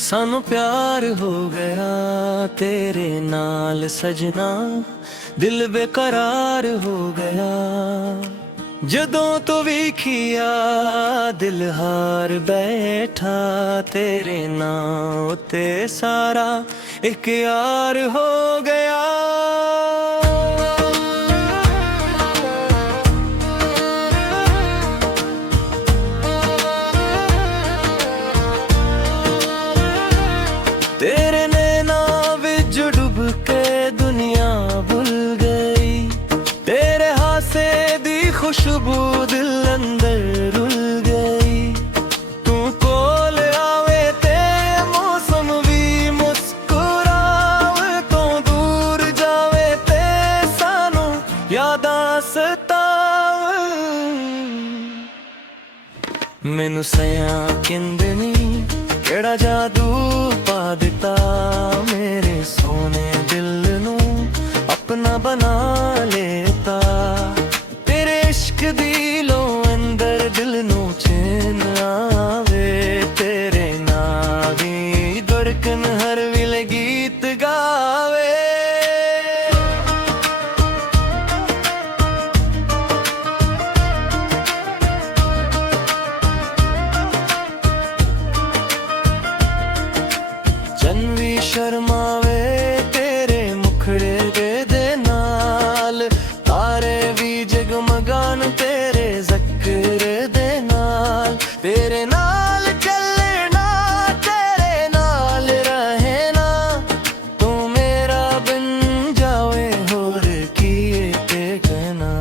सानू प्यार हो गया तेरे नाल सजना, दिल बेकरार हो गया। जदों तो वेखिया दिल हार बैठा, तेरे नाम ते सारा एक यार हो गया। तेरे नैना विच डुब के दुनिया भुल गई, तेरे हासे दी खुशबू दिल अंदर रुल गई। तू कोल आवे ते मौसम भी मुस्कुरावे, तो दूर जावे ते सानू यादां सतावे। मैनू सयां किंदे नी केड़ा जादू पा दिता, मेरे सोने दिल नू अपना बना लेता। तेरे इश्क दी लो अंदर दिल नू चैन आवे, तेरे नाल दी धड़कन हर वेले गीत गावे। जनवी शर्मावे तेरे मुखड़े दे नाल, तारे भी जगमगान तेरे ज़िक्र दे नाल। तेरे नाल चलना तेरे नाल रहना, तू मेरा बन जावे होर किए ते कहना।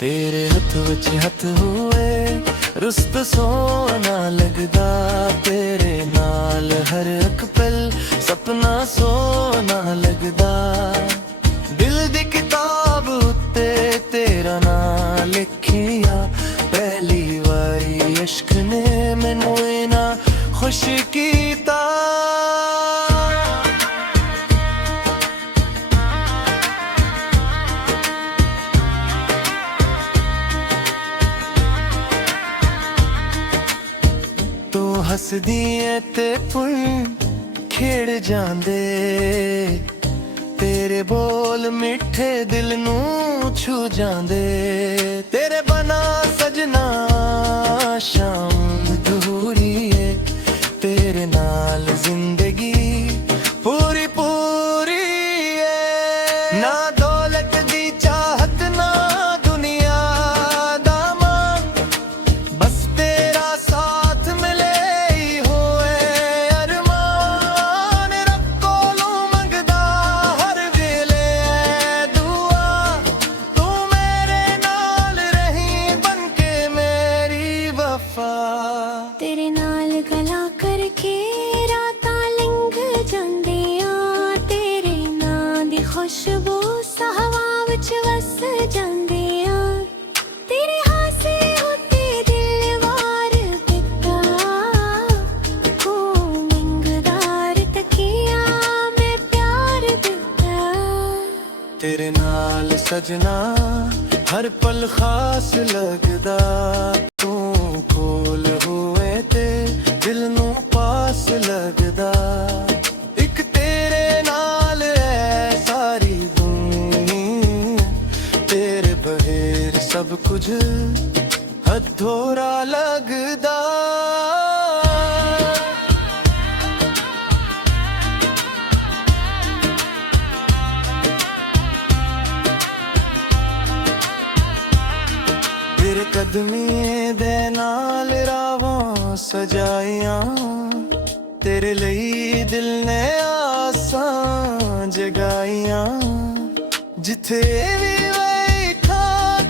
तेरे हथ विच हथ हुए रुस्त सोना लगदा, तेरे नाल हर एक पल सपना सोना लगदा। दिल दी किताब उत्ते तेरा नाम लिखिया, पहली वारी इश्क ने मैनू इना खुश कीता। तू हसदी है ते फुल खेड़ जांदे, तेरे बोल मिठे दिल नू छू जांदे। तेरे बना सजना शाम अधूरी है, तेरे नाल जिंदगी पूरी पूरी है। ना दौलत दी चाहत ना दुनिया दा मां, बस तेरा साथ मिले ही होए अरमान। रब कोलों मंगदा हर वेले दुआ, तू मेरे नाल रही बनके मेरी वफा। तेरे नाल गला करके रातां लंघ जांदियां, तेरे नां दी खुशबू हवा विच वस जांदियां। तेरे हासे होते दिल वार पिता, को मंगदार तकिया मैं प्यार दिता। तेरे नाल सजना हर पल खास लगदा, तू कोल हुए ते दिल नू पास लगदा। एक तेरे नाल है सारी दुनिया, तेरे बगैर सब कुछ अधूरा लगदा। तेरे कदमी दे नाल रावां सजाइयां, तेरे ਲਈ दिल ने आसां जगाइयां। जिथे भी बैठा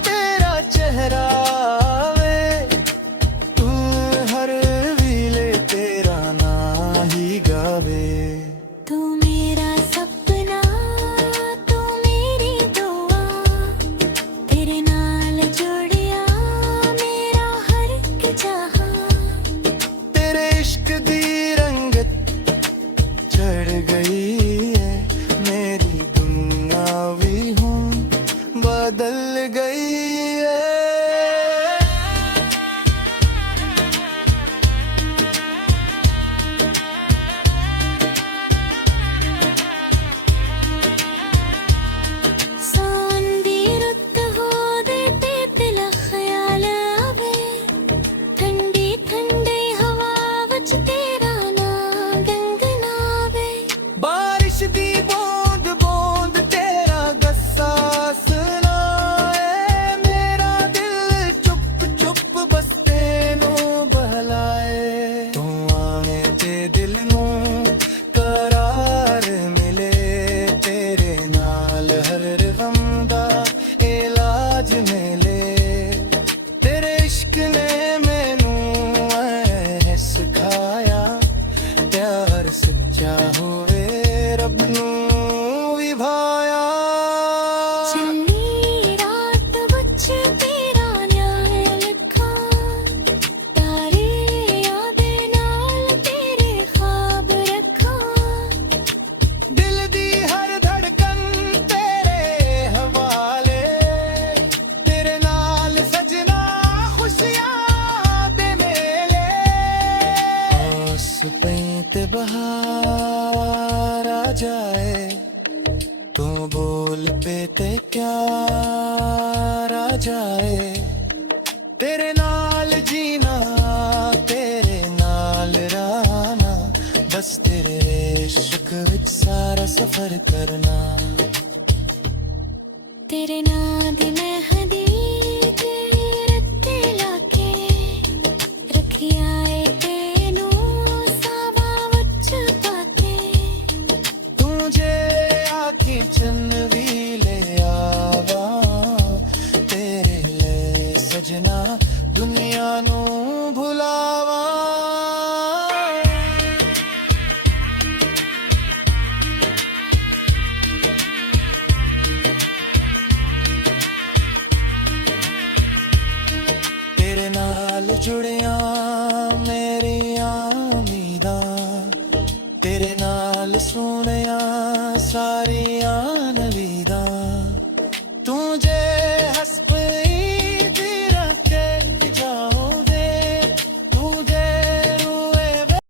तेरा चेहरा आवे, तू हर वीले तेरा नाम ही गावे। तू मेरा सपना तू मेरी दुआ, तेरे नाल जोड़िया मेरा हर एक जहां। तेरे इश्क दी रंगत चढ़ गई है, मेरी दुनिया भी हूँ बदल गई है। ते बहार आ जाए, तू बोल पे ते प्यार आ जाए, तेरे नाल जीना तेरे नाल रहना, बस तेरे इश्क विच सारा सफर करना। तेरे नां दी मेहंदी ते रत्ते लाके रखिया ए तेनू सावा वच पाके, तू जे आखी चन्न भी ले आवा, तेरे ले सजना दुनिया नू भुलावा। तेरे नाल जुड़िया मेरिया उम्मीदां, तेरे नाल सुनिया सारी